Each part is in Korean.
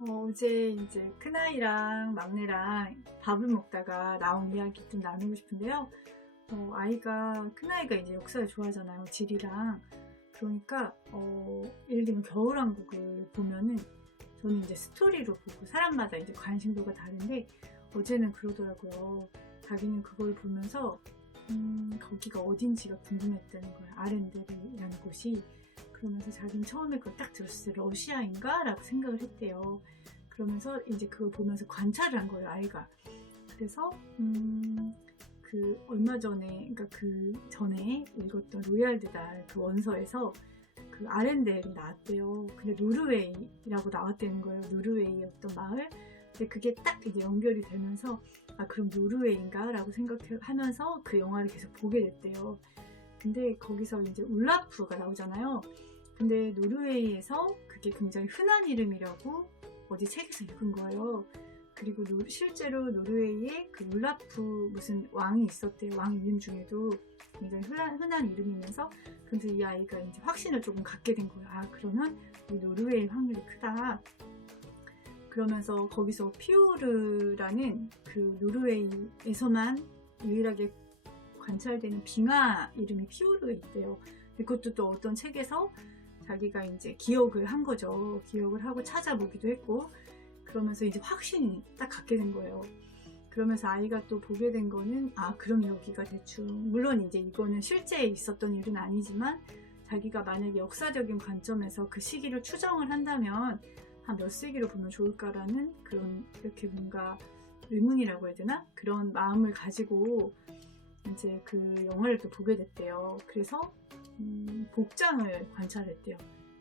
어, 어제 이제 큰아이랑 막내랑 밥을 먹다가 나온 이야기 좀 나누고 싶은데요. 어, 아이가, 큰아이가 이제 역사를 좋아하잖아요. 지리랑. 그러니까, 어, 예를 들면 겨울왕국을 보면은 저는 이제 스토리로 보고 사람마다 이제 관심도가 다른데 어제는 그러더라고요. 자기는 그걸 보면서 음, 거기가 어딘지가 궁금했다는 거예요. 아렌데르라는 곳이. 그러면서 자기는 처음에 그걸 딱 들었을 때 러시아인가? 라고 생각을 했대요. 그러면서 이제 그걸 보면서 관찰을 한 거예요, 아이가. 그래서, 음, 그, 얼마 전에, 그러니까 그 전에 읽었던 로얄드 달 그 원서에서 그 아렌데르이 나왔대요. 근데 노르웨이라고 나왔다는 거예요. 노르웨이 어떤 마을. 근데 그게 딱 이제 연결이 되면서, 아, 그럼 노르웨이인가? 라고 생각하면서 그 영화를 계속 보게 됐대요. 근데 거기서 이제 울라프가 나오잖아요. 근데 노르웨이에서 그게 굉장히 흔한 이름이라고 어디 책에서 읽은 거예요. 그리고 노- 실제로 노르웨이에 그 울라프 무슨 왕이 있었대요. 왕 이름 중에도 굉장히 흔한, 흔한 이름이면서 근데 이 아이가 이제 확신을 조금 갖게 된 거예요. 아 그러면 이 노르웨이 확률이 크다. 그러면서 거기서 피오르라는 그 노르웨이에서만 유일하게 관찰되는 빙하 이름이 피오르가 있대요. 그것도 또 어떤 책에서 자기가 이제 기억을 한 거죠. 기억을 하고 찾아보기도 했고, 그러면서 이제 확신이 딱 갖게 된 거예요. 그러면서 아이가 또 보게 된 거는, 아, 그럼 여기가 대충, 물론 이제 이거는 실제 있었던 일은 아니지만, 자기가 만약에 역사적인 관점에서 그 시기를 추정을 한다면, 한 몇 세기로 보면 좋을까라는 그런, 이렇게 뭔가 의문이라고 해야 되나? 그런 마음을 가지고 이제 그 영화를 또 보게 됐대요. 그래서 음, 복장을 관찰했대요.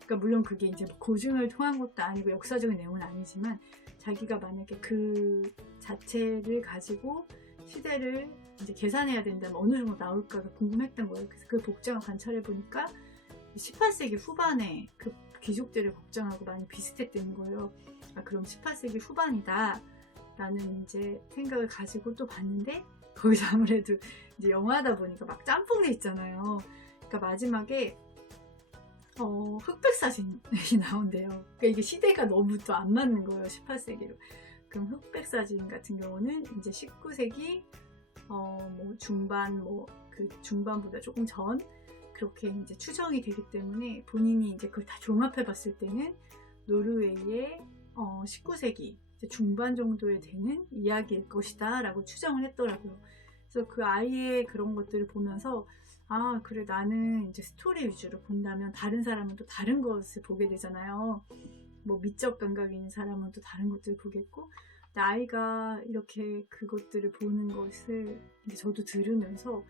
그러니까 물론 그게 이제 뭐 고증을 통한 것도 아니고 역사적인 내용은 아니지만 자기가 만약에 그 자체를 가지고 시대를 이제 계산해야 된다면 어느 정도 나올까가 궁금했던 거예요. 그래서 그 복장을 관찰해 보니까 18세기 후반에 그 귀족들의 복장하고 많이 비슷했다는 거예요. 아, 그럼 18세기 후반이다. 라는 이제 생각을 가지고 또 봤는데 거기서 아무래도 이제 영화다 보니까 막 짬뽕돼 있잖아요. 그러니까 마지막에 어, 흑백 사진이 나온대요. 그러니까 이게 시대가 너무 또 안 맞는 거예요. 18세기로. 그럼 흑백 사진 같은 경우는 이제 19세기 어, 뭐 중반 뭐 그 중반보다 조금 전 그렇게 이제 추정이 되기 때문에 본인이 이제 그걸 다 종합해 봤을 때는 노르웨이의 어, 19세기 이제 중반 정도에 되는 이야기일 것이다 라고 추정을 했더라고요. 그래서 그 아이의 그런 것들을 보면서 아, 그래, 나는 이제 스토리 위주로 본다면 다른 사람은 또 다른 것을 보게 되잖아요. 뭐 미적 감각이 있는 사람은 또 다른 것들을 보겠고, 아이가 이렇게 그것들을 보는 것을 저도 들으면서,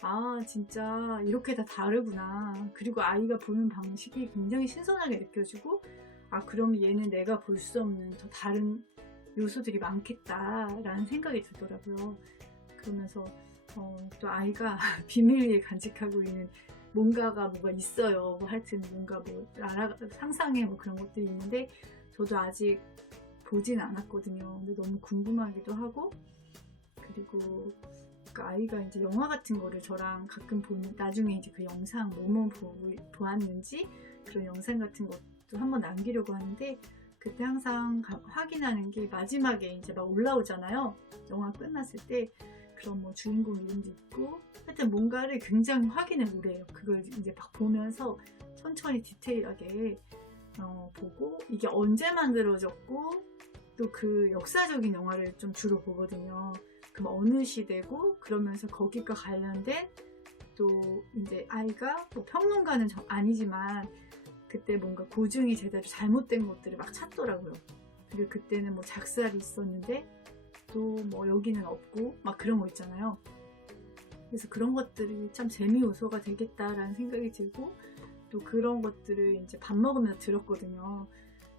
아, 진짜 이렇게 다 다르구나. 그리고 아이가 보는 방식이 굉장히 신선하게 느껴지고, 아, 그럼 얘는 내가 볼 수 없는 더 다른 요소들이 많겠다라는 생각이 들더라고요. 그러면서 어, 또 아이가 비밀리에 간직하고 있는 뭔가가 뭐가 있어요. 뭐 하여튼 뭔가 뭐 알아 상상해 뭐 그런 것들이 있는데 저도 아직 보진 않았거든요. 근데 너무 궁금하기도 하고 그리고 그 아이가 이제 영화 같은 거를 저랑 가끔 보는 나중에 이제 그 영상 뭐뭐 보- 보았는지 그런 영상 같은 것 도 한번 남기려고 하는데 그때 항상 가- 확인하는 게 마지막에 이제 막 올라오잖아요. 영화 끝났을 때 그런 뭐 주인공 이름도 있고 하여튼 뭔가를 굉장히 확인을 오래요. 그걸 이제 막 보면서 천천히 디테일하게 어, 보고 이게 언제 만들어졌고 또 그 역사적인 영화를 좀 주로 보거든요. 그럼 어느 시대고 그러면서 거기과 관련된 또 이제 아이가 뭐 평론가는 저- 아니지만 그때 뭔가 고증이 제대로 잘못된 것들을 막 찾더라고요. 그리고 그때는 뭐 작살이 있었는데 또 뭐 여기는 없고 막 그런 거 있잖아요. 그래서 그런 것들이 참 재미 요소가 되겠다라는 생각이 들고 또 그런 것들을 이제 밥 먹으면서 들었거든요.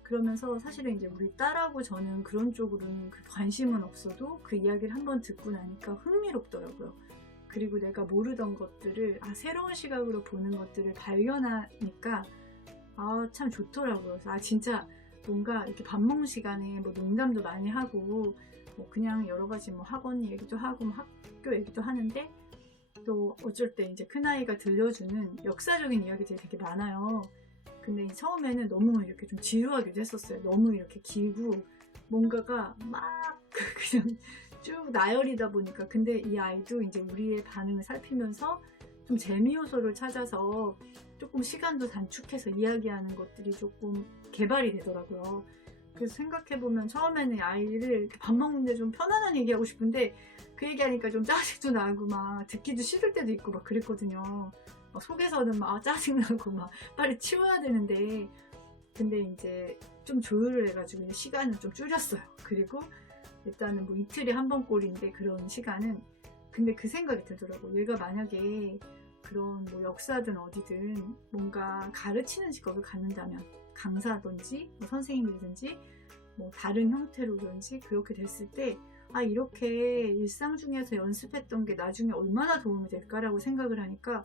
그러면서 사실은 이제 우리 딸하고 저는 그런 쪽으로는 그 관심은 없어도 그 이야기를 한번 듣고 나니까 흥미롭더라고요. 그리고 내가 모르던 것들을 아 새로운 시각으로 보는 것들을 발견하니까 아 참 좋더라고요. 아 진짜 뭔가 이렇게 밥 먹는 시간에 뭐 농담도 많이 하고 뭐 그냥 여러 가지 뭐 학원 얘기도 하고 뭐 학교 얘기도 하는데 또 어쩔 때 이제 큰아이가 들려주는 역사적인 이야기들이 되게 많아요. 근데 이 처음에는 너무 이렇게 좀 지루하기도 했었어요. 너무 이렇게 길고 뭔가가 막 그냥 쭉 나열이다 보니까 근데 이 아이도 이제 우리의 반응을 살피면서 좀 재미 요소를 찾아서 조금 시간도 단축해서 이야기하는 것들이 조금 개발이 되더라고요. 그래서 생각해보면 처음에는 이 아이를 밥 먹는데 좀 편안한 얘기하고 싶은데 그 얘기하니까 좀 짜증도 나고 막 듣기도 싫을 때도 있고 막 그랬거든요. 막 속에서는 막 짜증나고 막 빨리 치워야 되는데 근데 이제 좀 조율을 해가지고 시간을 좀 줄였어요. 그리고 일단은 뭐 이틀에 한 번 꼴인데 그런 시간은 근데 그 생각이 들더라고. 얘가 만약에 그런 뭐 역사든 어디든 뭔가 가르치는 직업을 갖는다면 강사든지 뭐 선생님이든지 뭐 다른 형태로든지 그렇게 됐을 때 아 이렇게 일상 중에서 연습했던 게 나중에 얼마나 도움이 될까라고 생각을 하니까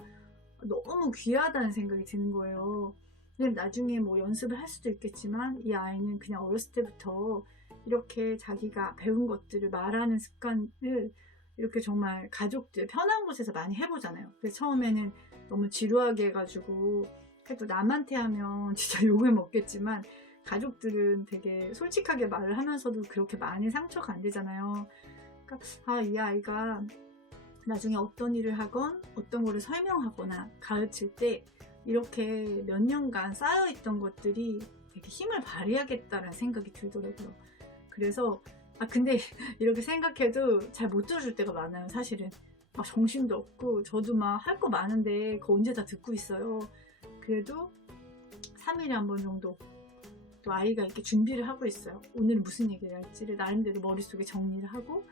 너무 귀하다는 생각이 드는 거예요. 근데 나중에 뭐 연습을 할 수도 있겠지만 이 아이는 그냥 어렸을 때부터 이렇게 자기가 배운 것들을 말하는 습관을 이렇게 정말 가족들 편한 곳에서 많이 해보잖아요. 근데 처음에는 너무 지루하게 해가지고 그래도 남한테 하면 진짜 욕을 먹겠지만 가족들은 되게 솔직하게 말을 하면서도 그렇게 많이 상처가 안 되잖아요. 그러니까 아 이 아이가 나중에 어떤 일을 하건 어떤 거를 설명하거나 가르칠 때 이렇게 몇 년간 쌓여있던 것들이 되게 힘을 발휘하겠다라는 생각이 들더라고요. 그래서 아 근데 이렇게 생각해도 잘 못 들어줄 때가 많아요 사실은. 막 정신도 없고 저도 막 할 거 많은데 그거 언제 다 듣고 있어요. 그래도 3일에 한 번 정도 또 아이가 이렇게 준비를 하고 있어요. 오늘 무슨 얘기를 할지를 나름대로 머릿속에 정리를 하고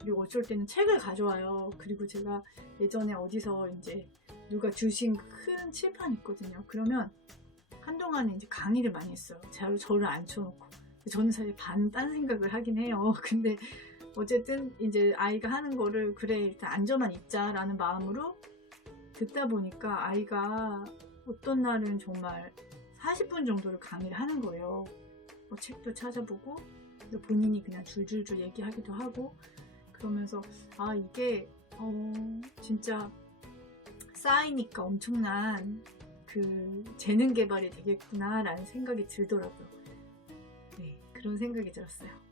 그리고 어쩔 때는 책을 가져와요. 그리고 제가 예전에 어디서 이제 누가 주신 큰 칠판 있거든요. 그러면 한동안은 이제 강의를 많이 했어요. 저를, 저를 앉혀놓고 저는 사실 반 딴 생각을 하긴 해요. 근데 어쨌든 이제 아이가 하는 거를 그래 일단 앉아만 있자라는 마음으로 듣다 보니까 아이가 어떤 날은 정말 40분 정도를 강의를 하는 거예요. 뭐 책도 찾아보고 본인이 그냥 줄줄줄 얘기하기도 하고 그러면서 아 이게 어 진짜 쌓이니까 엄청난 그 재능 개발이 되겠구나라는 생각이 들더라고요. 네, 그런 생각이 들었어요.